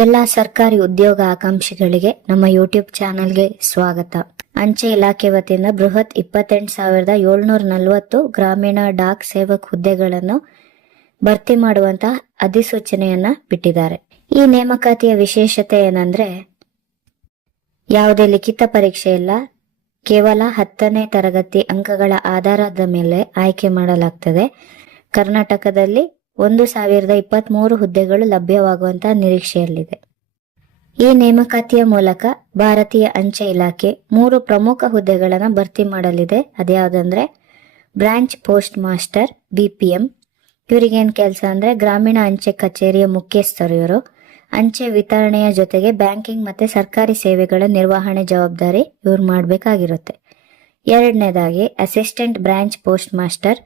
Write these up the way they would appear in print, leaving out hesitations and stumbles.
ಎಲ್ಲ ಸರ್ಕಾರಿ ಉದ್ಯೋಗ ಆಕಾಂಕ್ಷಿಗಳಿಗೆ ನಮ್ಮ ಯೂಟ್ಯೂಬ್ ಚಾನೆಲ್ಗೆ ಸ್ವಾಗತ. ಅಂಚೆ ಇಲಾಖೆ ವತಿಯಿಂದ ಬೃಹತ್ 28,740 ಗ್ರಾಮೀಣ ಡಾಕ್ ಸೇವಕ್ ಹುದ್ದೆಗಳನ್ನು ಭರ್ತಿ ಮಾಡುವಂತಹ ಅಧಿಸೂಚನೆಯನ್ನ ಬಿಟ್ಟಿದ್ದಾರೆ. ಈ ನೇಮಕಾತಿಯ ವಿಶೇಷತೆ ಏನಂದ್ರೆ ಯಾವುದೇ ಲಿಖಿತ ಪರೀಕ್ಷೆ ಇಲ್ಲ, ಕೇವಲ 10ನೇ ತರಗತಿ ಅಂಕಗಳ ಆಧಾರದ ಮೇಲೆ ಆಯ್ಕೆ ಮಾಡಲಾಗ್ತದೆ. ಕರ್ನಾಟಕದಲ್ಲಿ 1,023 ಹುದ್ದೆಗಳು ಲಭ್ಯವಾಗುವಂತಹ ನಿರೀಕ್ಷೆಯಲ್ಲಿದೆ. ಈ ನೇಮಕಾತಿಯ ಮೂಲಕ ಭಾರತೀಯ ಅಂಚೆ ಇಲಾಖೆ 3 ಪ್ರಮುಖ ಹುದ್ದೆಗಳನ್ನು ಭರ್ತಿ ಮಾಡಲಿದೆ. ಅದ್ಯಾವುದಂದ್ರೆ ಬ್ರಾಂಚ್ ಪೋಸ್ಟ್ ಮಾಸ್ಟರ್ BPM. ಇವರಿಗೇನ್ ಕೆಲಸ ಅಂದ್ರೆ ಗ್ರಾಮೀಣ ಅಂಚೆ ಕಚೇರಿಯ ಮುಖ್ಯಸ್ಥರು. ಇವರು ಅಂಚೆ ವಿತರಣೆಯ ಜೊತೆಗೆ ಬ್ಯಾಂಕಿಂಗ್ ಮತ್ತೆ ಸರ್ಕಾರಿ ಸೇವೆಗಳ ನಿರ್ವಹಣೆ ಜವಾಬ್ದಾರಿ ಇವ್ರು ಮಾಡಬೇಕಾಗಿರುತ್ತೆ. ಎರಡನೇದಾಗಿ assistant branch post master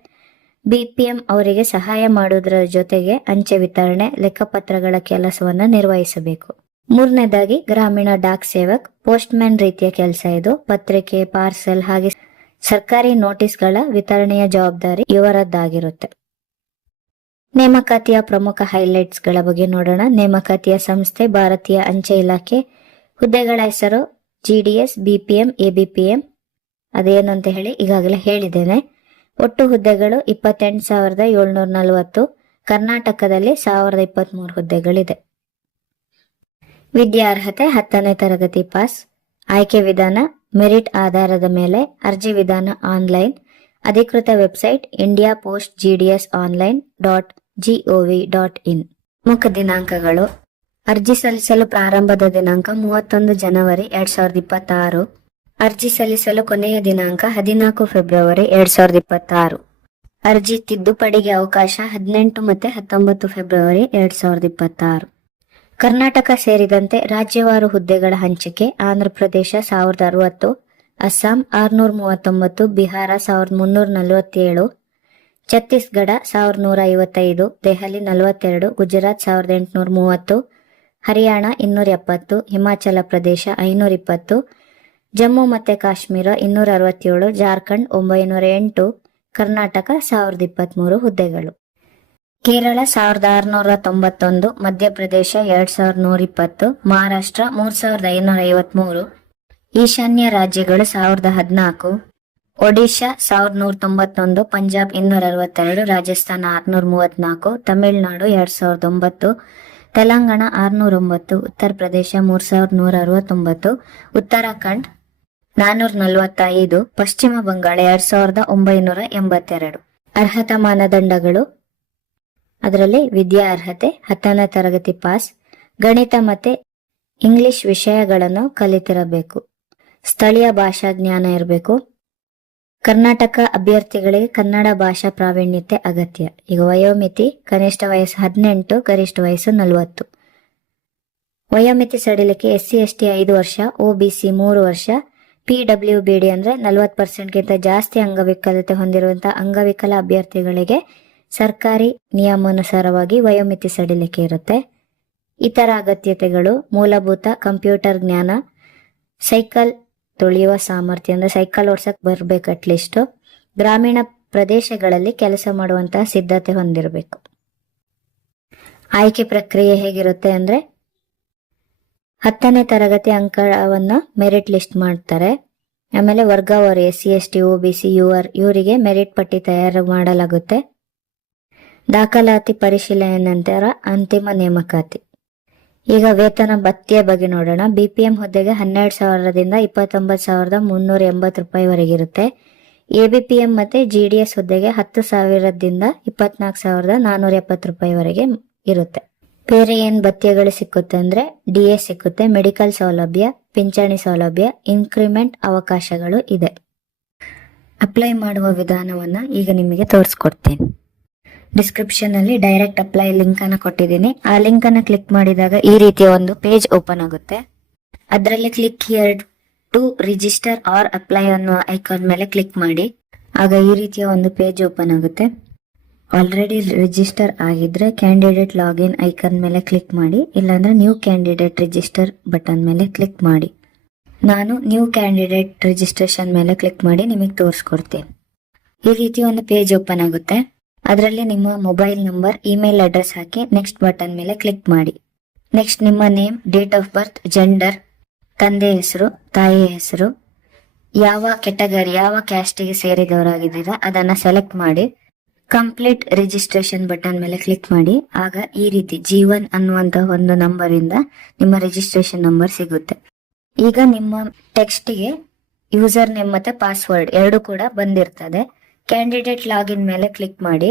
BPM ಅವರಿಗೆ ಸಹಾಯ ಮಾಡುವುದರ ಜೊತೆಗೆ ಅಂಚೆ ವಿತರಣೆ ಲೆಕ್ಕಪತ್ರಗಳ ಕೆಲಸವನ್ನ ನಿರ್ವಹಿಸಬೇಕು. ಮೂರನೇದಾಗಿ ಗ್ರಾಮೀಣ ಡಾಕ್ ಸೇವಕ್ ಪೋಸ್ಟ್ ಮ್ಯಾನ್ ರೀತಿಯ ಕೆಲಸ. ಇದು ಪತ್ರಿಕೆ, ಪಾರ್ಸೆಲ್ ಹಾಗೆ ಸರ್ಕಾರಿ ನೋಟಿಸ್ಗಳ ವಿತರಣೆಯ ಜವಾಬ್ದಾರಿ ಇವರದ್ದಾಗಿರುತ್ತೆ. ನೇಮಕಾತಿಯ ಪ್ರಮುಖ ಹೈಲೈಟ್ಸ್ ಗಳ ಬಗ್ಗೆ ನೋಡೋಣ. ನೇಮಕಾತಿಯ ಸಂಸ್ಥೆ ಭಾರತೀಯ ಅಂಚೆ ಇಲಾಖೆ. ಹುದ್ದೆಗಳ ಹೆಸರು GDS, BPM, ABPM. ಅದೇನು ಅಂತ ಹೇಳಿ ಈಗಾಗಲೇ ಹೇಳಿದ್ದೇನೆ. ಒಟ್ಟು ಹುದ್ದೆಗಳು 28,740. ಕರ್ನಾಟಕದಲ್ಲಿ 1,023 ಹುದ್ದೆಗಳಿದೆ. ವಿದ್ಯಾರ್ಹತೆ 10ನೇ ತರಗತಿ ಪಾಸ್. ಆಯ್ಕೆ ವಿಧಾನ ಮೆರಿಟ್ ಆಧಾರದ ಮೇಲೆ. ಅರ್ಜಿ ವಿಧಾನ ಆನ್ಲೈನ್. ಅಧಿಕೃತ website India post GDS online.gov.in. ಪ್ರಮುಖ ದಿನಾಂಕಗಳು: ಅರ್ಜಿ ಸಲ್ಲಿಸಲು ಪ್ರಾರಂಭದ ದಿನಾಂಕ 31 ಜನವರಿ 2026. ಅರ್ಜಿ ಸಲ್ಲಿಸಲು ಕೊನೆಯ ದಿನಾಂಕ 14 ಫೆಬ್ರವರಿ 2026. ಅರ್ಜಿ ತಿದ್ದುಪಡಿಗೆ ಅವಕಾಶ 18 ಮತ್ತೆ 19 ಫೆಬ್ರವರಿ 2026. ಕರ್ನಾಟಕ ಸೇರಿದಂತೆ ರಾಜ್ಯವಾರು ಹುದ್ದೆಗಳ ಹಂಚಿಕೆ: ಆಂಧ್ರ ಪ್ರದೇಶ 1060, ಅಸ್ಸಾಂ 639, ಬಿಹಾರ 1347, ಛತ್ತೀಸ್ಗಢ 1155, ದೆಹಲಿ 42, ಗುಜರಾತ್ 1830, ಹರಿಯಾಣ 270, ಹಿಮಾಚಲ ಪ್ರದೇಶ 520, ಜಮ್ಮು ಮತ್ತೆ ಕಾಶ್ಮೀರ 267, ಜಾರ್ಖಂಡ್ 908, ಕರ್ನಾಟಕ 1023 ಹುದ್ದೆಗಳು. ಕೇರಳ 1691, ಮಧ್ಯಪ್ರದೇಶ 2120, ಮಹಾರಾಷ್ಟ್ರ 3553, ಈಶಾನ್ಯ ರಾಜ್ಯಗಳು 1014, ಒಡಿಶಾ 1191, ಪಂಜಾಬ್ 262, ರಾಜಸ್ಥಾನ 634, ತಮಿಳುನಾಡು 2009, ತೆಲಂಗಾಣ 609, ಉತ್ತರ ಪ್ರದೇಶ 3169, ಉತ್ತರಾಖಂಡ್ 445, ಪಶ್ಚಿಮ ಬಂಗಾಳ 2982. ಅರ್ಹತಾ ಮಾನದಂಡಗಳು: ಅದರಲ್ಲಿ ವಿದ್ಯಾರ್ಹತೆ 10ನೇ ತರಗತಿ ಪಾಸ್, ಗಣಿತ ಮತ್ತೆ ಇಂಗ್ಲಿಷ್ ವಿಷಯಗಳನ್ನು ಕಲಿತಿರಬೇಕು, ಸ್ಥಳೀಯ ಭಾಷಾ ಜ್ಞಾನ ಇರಬೇಕು. ಕರ್ನಾಟಕ ಅಭ್ಯರ್ಥಿಗಳಿಗೆ ಕನ್ನಡ ಭಾಷಾ ಪ್ರಾವೀಣ್ಯತೆ ಅಗತ್ಯ. ಈಗ ವಯೋಮಿತಿ ಕನಿಷ್ಠ ವಯಸ್ಸು 18, ಗರಿಷ್ಠ ವಯಸ್ಸು 40. ವಯೋಮಿತಿ ಸಡಿಲಿಕೆ SC ST 5 ವರ್ಷ, OBC 3 ವರ್ಷ, PWBD ಅಂದ್ರೆ 40%ಗಿಂತ ಜಾಸ್ತಿ ಅಂಗವಿಕಲತೆ ಹೊಂದಿರುವಂತಹ ಅಂಗವಿಕಲ ಅಭ್ಯರ್ಥಿಗಳಿಗೆ ಸರ್ಕಾರಿ ನಿಯಮಾನುಸಾರವಾಗಿ ವಯೋಮಿತಿ ಸಡಿಲಿಕೆ ಇರುತ್ತೆ. ಇತರ ಅಗತ್ಯತೆಗಳು: ಮೂಲಭೂತ ಕಂಪ್ಯೂಟರ್ ಜ್ಞಾನ, ಸೈಕಲ್ ತುಳಿಯುವ ಸಾಮರ್ಥ್ಯ ಅಂದ್ರೆ ಸೈಕಲ್ ಓಡ್ಸಕ್ ಬರ್ಬೇಕು ಅಟ್ಲೀಸ್ಟ್, ಗ್ರಾಮೀಣ ಪ್ರದೇಶಗಳಲ್ಲಿ ಕೆಲಸ ಮಾಡುವಂತಹ ಸಿದ್ಧತೆ ಹೊಂದಿರಬೇಕು. ಆಯ್ಕೆ ಪ್ರಕ್ರಿಯೆ ಹೇಗಿರುತ್ತೆ ಅಂದ್ರೆ 10ನೇ ತರಗತಿ ಅಂಕವನ್ನ ಮೆರಿಟ್ ಲಿಸ್ಟ್ ಮಾಡ್ತಾರೆ. ಆಮೇಲೆ ವರ್ಗವಾರು SC ST OBC UR ಇವರಿಗೆ ಮೆರಿಟ್ ಪಟ್ಟಿ ತಯಾರು ಮಾಡಲಾಗುತ್ತೆ. ದಾಖಲಾತಿ ಪರಿಶೀಲನೆ ನಂತರ ಅಂತಿಮ ನೇಮಕಾತಿ. ಈಗ ವೇತನ ಭತ್ಯೆ ಬಗ್ಗೆ ನೋಡೋಣ. BPM ಹುದ್ದೆಗೆ 12,000ದಿಂದ 29,380 ರೂಪಾಯಿವರೆಗಿರುತ್ತೆ. ABPM ಮತ್ತೆ GDS ಹುದ್ದೆಗೆ 10,000ದಿಂದ 24,470 ರೂಪಾಯಿವರೆಗೆ ಇರುತ್ತೆ. ಬೇರೆ ಏನ್ ಭತ್ಯೆಗಳು ಸಿಕ್ಕುತ್ತೆ ಅಂದ್ರೆ DA ಸಿಕ್ಕುತ್ತೆ, ಮೆಡಿಕಲ್ ಸೌಲಭ್ಯ, ಪಿಂಚಣಿ ಸೌಲಭ್ಯ, ಇನ್ಕ್ರಿಮೆಂಟ್ ಅವಕಾಶಗಳು ಇದೆ. ಅಪ್ಲೈ ಮಾಡುವ ವಿಧಾನವನ್ನ ಈಗ ನಿಮಗೆ ತೋರಿಸ್ಕೊಡ್ತೀನಿ. ಡಿಸ್ಕ್ರಿಪ್ಷನ್ ಅಲ್ಲಿ ಡೈರೆಕ್ಟ್ ಅಪ್ಲೈ ಲಿಂಕ್ ಅನ್ನ ಕೊಟ್ಟಿದ್ದೀನಿ. ಆ ಲಿಂಕ್ ಅನ್ನ ಕ್ಲಿಕ್ ಮಾಡಿದಾಗ ಈ ರೀತಿಯ ಒಂದು ಪೇಜ್ ಓಪನ್ ಆಗುತ್ತೆ. ಅದರಲ್ಲಿ click here to register or apply ಅನ್ನೋ ಐಕಾನ್ ಮೇಲೆ ಕ್ಲಿಕ್ ಮಾಡಿ. ಆಗ ಈ ರೀತಿಯ ಒಂದು ಪೇಜ್ ಓಪನ್ ಆಗುತ್ತೆ. ಆಲ್ರೆಡಿ ರಿಜಿಸ್ಟರ್ ಆಗಿದ್ರೆ ಕ್ಯಾಂಡಿಡೇಟ್ ಲಾಗಿನ್ ಐಕಾನ್ ಮೇಲೆ ಕ್ಲಿಕ್ ಮಾಡಿ, ಇಲ್ಲಾಂದ್ರೆ ನ್ಯೂ ಕ್ಯಾಂಡಿಡೇಟ್ ರಿಜಿಸ್ಟರ್ ಬಟನ್ ಮೇಲೆ ಕ್ಲಿಕ್ ಮಾಡಿ. ನಾನು ನ್ಯೂ ಕ್ಯಾಂಡಿಡೇಟ್ ರಿಜಿಸ್ಟ್ರೇಷನ್ ಮೇಲೆ ಕ್ಲಿಕ್ ಮಾಡಿ ನಿಮಗೆ ತೋರಿಸ್ಕೊಡ್ತೀನಿ. ಈ ರೀತಿ ಒಂದು ಪೇಜ್ ಓಪನ್ ಆಗುತ್ತೆ. ಅದರಲ್ಲಿ ನಿಮ್ಮ ಮೊಬೈಲ್ ನಂಬರ್, ಇಮೇಲ್ ಅಡ್ರೆಸ್ ಹಾಕಿ ನೆಕ್ಸ್ಟ್ ಬಟನ್ ಮೇಲೆ ಕ್ಲಿಕ್ ಮಾಡಿ. ನೆಕ್ಸ್ಟ್ ನಿಮ್ಮ name, date of birth, gender, ತಂದೆ ಹೆಸರು, ತಾಯಿ ಹೆಸರು, ಯಾವ ಕೆಟಗರಿ, ಯಾವ ಕ್ಯಾಸ್ಟಿಗೆ ಸೇರಿದವರಾಗಿದ್ದೀರಾ ಅದನ್ನ ಸೆಲೆಕ್ಟ್ ಮಾಡಿ ಕಂಪ್ಲೀಟ್ ರಿಜಿಸ್ಟ್ರೇಷನ್ ಬಟನ್ ಮೇಲೆ ಕ್ಲಿಕ್ ಮಾಡಿ. ಆಗ ಈ ರೀತಿ ಜೀವನ್ ಅನ್ನುವಂತಹ ಒಂದು ನಂಬರ್ ಇಂದ ನಿಮ್ಮ ರಿಜಿಸ್ಟ್ರೇಷನ್ ನಂಬರ್ ಸಿಗುತ್ತೆ. ಈಗ ನಿಮ್ಮ ಟೆಕ್ಸ್ಟಿಗೆ ಯೂಸರ್ ನೇಮ್ ಮತ್ತೆ ಪಾಸ್ವರ್ಡ್ ಎರಡು ಕೂಡ ಬಂದಿರ್ತದೆ. ಕ್ಯಾಂಡಿಡೇಟ್ ಲಾಗಿನ್ ಮೇಲೆ ಕ್ಲಿಕ್ ಮಾಡಿ.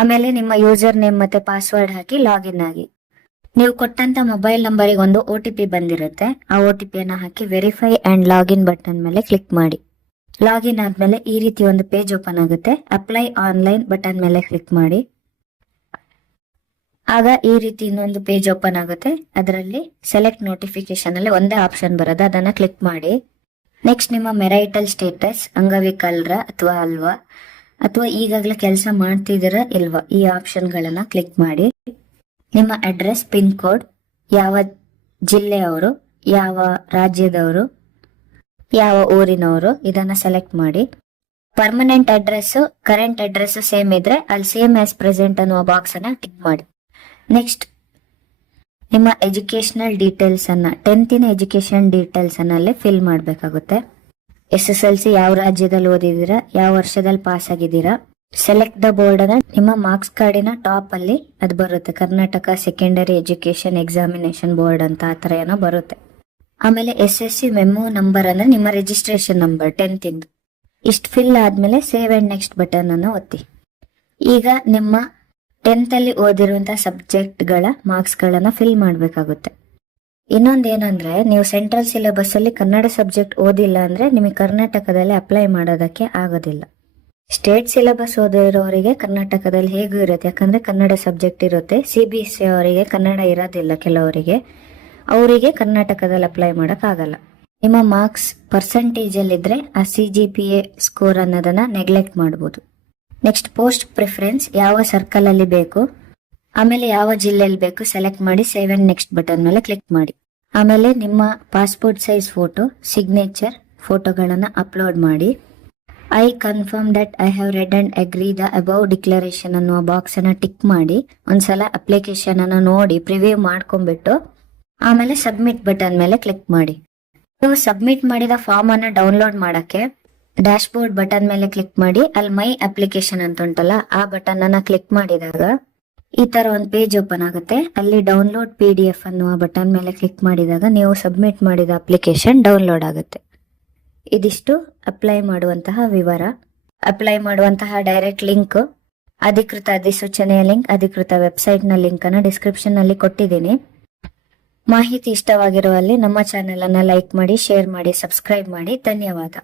ಆಮೇಲೆ ನಿಮ್ಮ ಯೂಸರ್ ನೇಮ್ ಮತ್ತೆ ಪಾಸ್ವರ್ಡ್ ಹಾಕಿ ಲಾಗಿನ್ ಆಗಿ. ನೀವು ಕೊಟ್ಟಂತ ಮೊಬೈಲ್ ನಂಬರಿಗೆ ಒಂದು OTP ಬಂದಿರುತ್ತೆ. ಆ OTP ಅನ್ನ ಹಾಕಿ ವೆರಿಫೈ ಅಂಡ್ ಲಾಗಿನ್ ಬಟನ್ ಮೇಲೆ ಕ್ಲಿಕ್ ಮಾಡಿ. ಲಾಗಿನ್ ಆದ್ಮೇಲೆ ಈ ರೀತಿ ಒಂದು ಪೇಜ್ ಓಪನ್ ಆಗುತ್ತೆ. ಅಪ್ಲೈ ಆನ್ಲೈನ್ ಬಟನ್ ಮೇಲೆ ಕ್ಲಿಕ್ ಮಾಡಿ. ಆಗ ಈ ರೀತಿ ಇನ್ನೊಂದು ಪೇಜ್ ಓಪನ್ ಆಗುತ್ತೆ. ಅದರಲ್ಲಿ ಸೆಲೆಕ್ಟ್ ನೋಟಿಫಿಕೇಶನ್ ಅಲ್ಲಿ ಒಂದೇ ಆಪ್ಷನ್ ಬರೋದು, ಅದನ್ನ ಕ್ಲಿಕ್ ಮಾಡಿ. ನೆಕ್ಸ್ಟ್ ನಿಮ್ಮ ಮೆರೈಟಲ್ ಸ್ಟೇಟಸ್, ಅಂಗವಿಕಲರ ಅಥವಾ ಅಲ್ವಾ, ಅಥವಾ ಈಗಾಗಲೇ ಕೆಲಸ ಮಾಡ್ತಿದ್ದೀರಾ ಇಲ್ವಾ, ಈ ಆಪ್ಷನ್ ಗಳನ್ನ ಕ್ಲಿಕ್ ಮಾಡಿ. ನಿಮ್ಮ ಅಡ್ರೆಸ್, ಪಿನ್ ಕೋಡ್, ಯಾವ ಜಿಲ್ಲೆಯವರು, ಯಾವ ರಾಜ್ಯದವರು, ಯಾವ ಊರಿನವರು ಇದನ್ನ ಸೆಲೆಕ್ಟ್ ಮಾಡಿ. Permanent address, current address same ಇದ್ರೆ ಅಲ್ಲಿ ಸೇಮ್ ಆಸ್ ಪ್ರೆಸೆಂಟ್ ಅನ್ನುವ ಬಾಕ್ಸ್ ಅನ್ನ ಟಿಕ್ ಮಾಡಿ. ನೆಕ್ಸ್ಟ್ ನಿಮ್ಮ ಎಜುಕೇಶನಲ್ ಡೀಟೇಲ್ಸ್ ಅನ್ನ 10th ಎಜುಕೇಶನ್ ಡೀಟೇಲ್ಸ್ ಅನ್ನ ಅಲ್ಲಿ ಫಿಲ್ ಮಾಡಬೇಕಾಗುತ್ತೆ. SSLC ಯಾವ ರಾಜ್ಯದಲ್ಲಿ ಓದಿದ್ದೀರಾ, ಯಾವ ವರ್ಷದಲ್ಲಿ ಪಾಸ್ ಆಗಿದ್ದೀರಾ, ಸೆಲೆಕ್ಟ್ ದ ಬೋರ್ಡ್ ಅನ್ನ ನಿಮ್ಮ ಮಾರ್ಕ್ಸ್ ಕಾರ್ಡಿನ ಟಾಪ್ ಅಲ್ಲಿ ಅದು ಬರುತ್ತೆ. Karnataka secondary education examination board ಅಂತ ಆ ತರ ಏನೋ ಬರುತ್ತೆ. ಆಮೇಲೆ SSC ಮೆಮೊ ನಂಬರ್ ಅಂದ್ರೆ ನಿಮ್ಮ ರಿಜಿಸ್ಟ್ರೇಷನ್ ನಂಬರ್ 10th ಇಂದು. ಇಷ್ಟು ಫಿಲ್ ಆದ್ಮೇಲೆ ಸೇವ್ ಅಂಡ್ ನೆಕ್ಸ್ಟ್ ಬಟನ್ ಅನ್ನು ಒತ್ತಿ. ಈಗ ನಿಮ್ಮ 10th ಅಲ್ಲಿ ಓದಿರುವಂತಹ ಸಬ್ಜೆಕ್ಟ್ ಗಳ ಮಾರ್ಕ್ಸ್ ಗಳನ್ನ ಫಿಲ್ ಮಾಡಬೇಕಾಗುತ್ತೆ. ಇನ್ನೊಂದೇನಂದ್ರೆ, ನೀವು ಸೆಂಟ್ರಲ್ ಸಿಲೆಬಸ್ ಅಲ್ಲಿ ಕನ್ನಡ ಸಬ್ಜೆಕ್ಟ್ ಓದಿಲ್ಲ ಅಂದ್ರೆ ನಿಮಗೆ ಕರ್ನಾಟಕದಲ್ಲಿ ಅಪ್ಲೈ ಮಾಡೋದಕ್ಕೆ ಆಗೋದಿಲ್ಲ. ಸ್ಟೇಟ್ ಸಿಲೆಬಸ್ ಓದಿರೋರಿಗೆ ಕರ್ನಾಟಕದಲ್ಲಿ ಹೇಗೂ ಇರುತ್ತೆ, ಯಾಕಂದ್ರೆ ಕನ್ನಡ ಸಬ್ಜೆಕ್ಟ್ ಇರುತ್ತೆ. CBSE ಅವರಿಗೆ ಕನ್ನಡ ಇರೋದಿಲ್ಲ, ಕೆಲವರಿಗೆ ಅವರಿಗೆ ಕರ್ನಾಟಕದಲ್ಲಿ ಅಪ್ಲೈ ಮಾಡಕ್ ಆಗಲ್ಲ. ನಿಮ್ಮ ಮಾರ್ಕ್ಸ್ ಪರ್ಸೆಂಟೇಜ್ ಅಲ್ಲಿ ಇದ್ರೆ ಆ CGPA ಸ್ಕೋರ್ ಅನ್ನೋದನ್ನ ನೆಗ್ಲೆಕ್ಟ್ ಮಾಡಬಹುದು. ನೆಕ್ಸ್ಟ್ ಪೋಸ್ಟ್ ಪ್ರಿಫರೆನ್ಸ್, ಯಾವ ಸರ್ಕಲ್ ಅಲ್ಲಿ ಬೇಕು, ಆಮೇಲೆ ಯಾವ ಜಿಲ್ಲೆಯಲ್ಲಿ ಬೇಕು ಸೆಲೆಕ್ಟ್ ಮಾಡಿ. ಸೇವ್ ಅಂಡ್ ನೆಕ್ಸ್ಟ್ ಬಟನ್ ಮೇಲೆ ಕ್ಲಿಕ್ ಮಾಡಿ. ಆಮೇಲೆ ನಿಮ್ಮ ಪಾಸ್ಪೋರ್ಟ್ ಸೈಜ್ ಫೋಟೋ, ಸಿಗ್ನೇಚರ್ ಫೋಟೋಗಳನ್ನ ಅಪ್ಲೋಡ್ ಮಾಡಿ. I confirm that I have read and agri the above declaration ಅನ್ನುವ ಬಾಕ್ಸ್ ಅನ್ನ ಟಿಕ್ ಮಾಡಿ. ಒಂದ್ಸಲ ಅಪ್ಲಿಕೇಶನ್ ಅನ್ನ ನೋಡಿ ಪ್ರಿವ್ಯೂ ಮಾಡ್ಕೊಂಡ್ಬಿಟ್ಟು ಆಮೇಲೆ ಸಬ್ಮಿಟ್ ಬಟನ್ ಮೇಲೆ ಕ್ಲಿಕ್ ಮಾಡಿ. ನೀವು ಸಬ್ಮಿಟ್ ಮಾಡಿದ ಫಾರ್ಮ್ ಅನ್ನ ಡೌನ್ಲೋಡ್ ಮಾಡಕ್ಕೆ ಡ್ಯಾಶ್ ಬೋರ್ಡ್ ಬಟನ್ ಮೇಲೆ ಕ್ಲಿಕ್ ಮಾಡಿ. ಅಲ್ಲಿ ಮೈ ಅಪ್ಲಿಕೇಶನ್ ಅಂತ ಉಂಟಲ್ಲ, ಆ ಬಟನ್ ಅನ್ನ ಕ್ಲಿಕ್ ಮಾಡಿದಾಗ ಈ ತರ ಒಂದು ಪೇಜ್ ಓಪನ್ ಆಗುತ್ತೆ. ಅಲ್ಲಿ ಡೌನ್ಲೋಡ್ PDF ಅನ್ನುವ ಬಟನ್ ಮೇಲೆ ಕ್ಲಿಕ್ ಮಾಡಿದಾಗ ನೀವು ಸಬ್ಮಿಟ್ ಮಾಡಿದ ಅಪ್ಲಿಕೇಶನ್ ಡೌನ್ಲೋಡ್ ಆಗುತ್ತೆ. ಇದಿಷ್ಟು ಅಪ್ಲೈ ಮಾಡುವಂತಹ ವಿವರ. ಅಪ್ಲೈ ಮಾಡುವಂತಹ ಡೈರೆಕ್ಟ್ ಲಿಂಕ್, ಅಧಿಕೃತ ಅಧಿಸೂಚನೆಯ ಲಿಂಕ್, ಅಧಿಕೃತ ವೆಬ್ಸೈಟ್ ನ ಲಿಂಕ್ ಅನ್ನು ಡಿಸ್ಕ್ರಿಪ್ಷನ್ ನಲ್ಲಿ ಕೊಟ್ಟಿದ್ದೀನಿ. ಮಾಹಿತಿ ಇಷ್ಟವಾಗಿರುವಲ್ಲಿ ನಮ್ಮ ಚಾನೆಲ್ ಅನ್ನ ಲೈಕ್ ಮಾಡಿ, ಶೇರ್ ಮಾಡಿ, ಸಬ್ಸ್ಕ್ರೈಬ್ ಮಾಡಿ. ಧನ್ಯವಾದ.